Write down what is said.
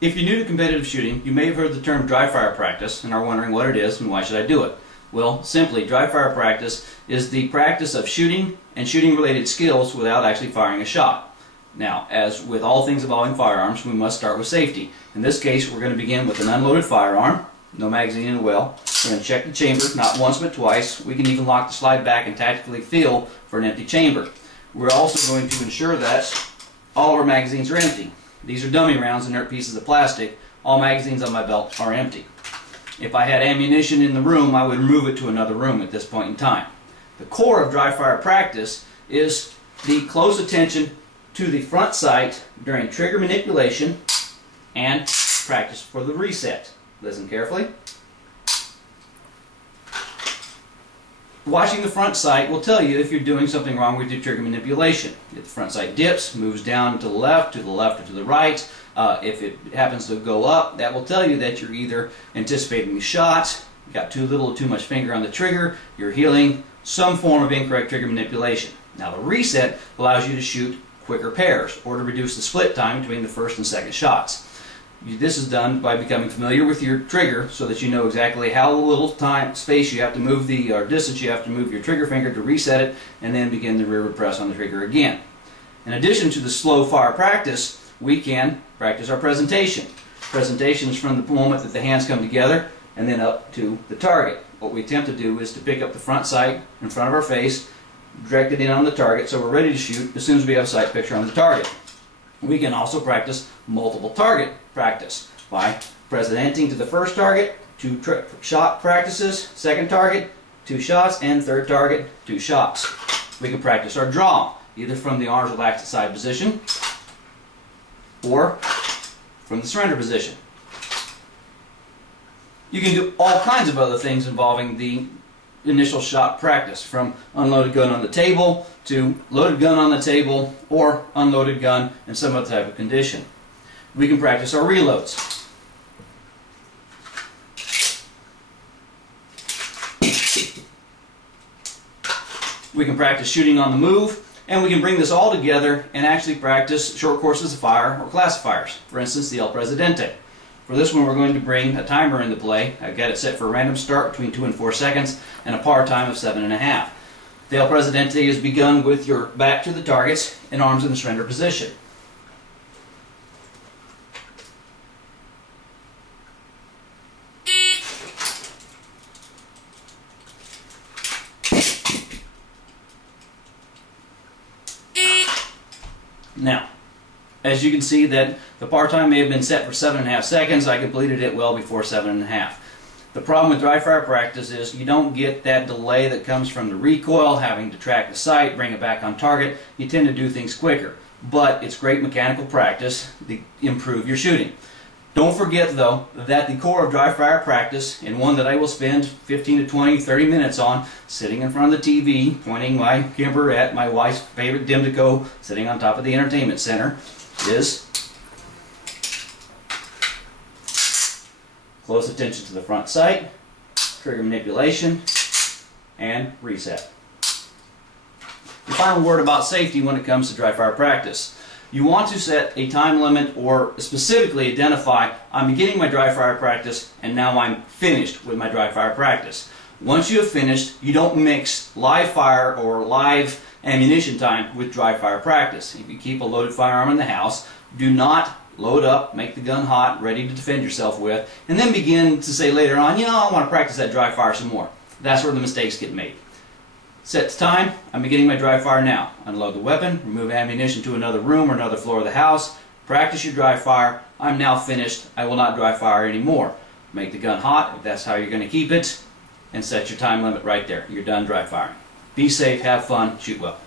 If you're new to competitive shooting, you may have heard the term dry fire practice and are wondering what it is and why should I do it. Well, simply, dry fire practice is the practice of shooting and shooting-related skills without actually firing a shot. Now, as with all things involving firearms, we must start with safety. In this case, we're going to begin with an unloaded firearm, no magazine in the well. We're going to check the chamber, not once but twice. We can even lock the slide back and tactically feel for an empty chamber. We're also going to ensure that all of our magazines are empty. These are dummy rounds, inert pieces of plastic. All magazines on my belt are empty. If I had ammunition in the room, I would move it to another room at this point in time. The core of dry fire practice is the close attention to the front sight during trigger manipulation and practice for the reset. Listen carefully. Watching the front sight will tell you if you're doing something wrong with your trigger manipulation. If the front sight dips, moves down to the left, or to the right, if it happens to go up, that will tell you that you're either anticipating the shot, you got too little or too much finger on the trigger, you're healing, some form of incorrect trigger manipulation. Now the reset allows you to shoot quicker pairs, or to reduce the split time between the first and second shots. This is done by becoming familiar with your trigger so that you know exactly how little space you have to move or distance you have to move your trigger finger to reset it, and then begin the rearward press on the trigger again. In addition to the slow fire practice, we can practice our presentation. Presentation is from the moment that the hands come together and then up to the target. What we attempt to do is to pick up the front sight in front of our face, direct it in on the target so we're ready to shoot as soon as we have a sight picture on the target. We can also practice multiple target practice by presidenting to the first target, 2 shot practices, second target, 2 shots, and third target, 2 shots. We can practice our draw, either from the arms relaxed at side position or from the surrender position. You can do all kinds of other things involving the initial shot practice, from unloaded gun on the table to loaded gun on the table or unloaded gun in some other type of condition. We can practice our reloads. We can practice shooting on the move, and we can bring this all together and actually practice short courses of fire or classifiers. For instance, the El Presidente. For this one, we're going to bring a timer into play. I've got it set for a random start between 2 and 4 seconds and a par time of 7.5. The El Presidente is begun with your back to the targets and arms in the surrender position. Now, as you can see that the par time may have been set for 7.5 seconds, I completed it well before 7.5. The problem with dry fire practice is you don't get that delay that comes from the recoil, having to track the sight, bring it back on target. You tend to do things quicker. But it's great mechanical practice to improve your shooting. Don't forget, though, that the core of dry fire practice, and one that I will spend 15 to 20, 30 minutes on, sitting in front of the TV, pointing my camera at my wife's favorite Dimdico, sitting on top of the entertainment center, is close attention to the front sight, trigger manipulation, and reset. The final word about safety when it comes to dry fire practice. You want to set a time limit or specifically identify, I'm beginning my dry fire practice and now I'm finished with my dry fire practice. Once you have finished, you don't mix live fire or live ammunition time with dry fire practice. If you keep a loaded firearm in the house, do not load up, make the gun hot, ready to defend yourself with, and then begin to say later on, you know, I want to practice that dry fire some more. That's where the mistakes get made. Set the time, I'm beginning my dry fire now. Unload the weapon, remove ammunition to another room or another floor of the house, practice your dry fire. I'm now finished, I will not dry fire anymore. Make the gun hot if that's how you're going to keep it, and set your time limit right there. You're done dry firing. Be safe, have fun, shoot well.